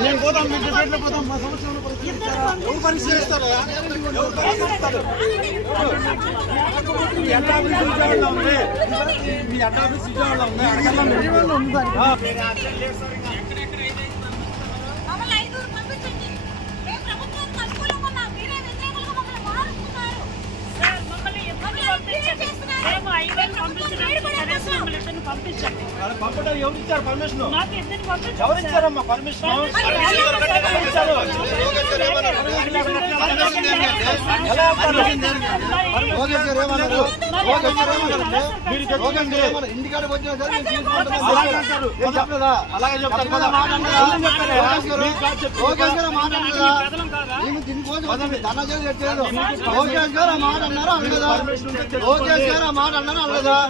నేను పోతాం మీ డిబేట్లో పోతాం మా సమస్యలను పరిశీలిస్తారు మీ అడ్డ ఆఫీస్ విజయవాడలో ఉంది మీ అడ్డ ఆఫీస్ విజయవాడలో ఉంది పంపడం ఎవరు ఇచ్చారు పర్మిషన్ ఎవరు ఇచ్చారమ్మా పర్మిషన్ ఇంటికాడికి వచ్చినా సరే అలాగే చెప్తారు దీనికోసం ధన చేసి ఓకే గారు మాట అన్నారు అనలేదా ఓకే గారు మాట అన్నారు అనలేదా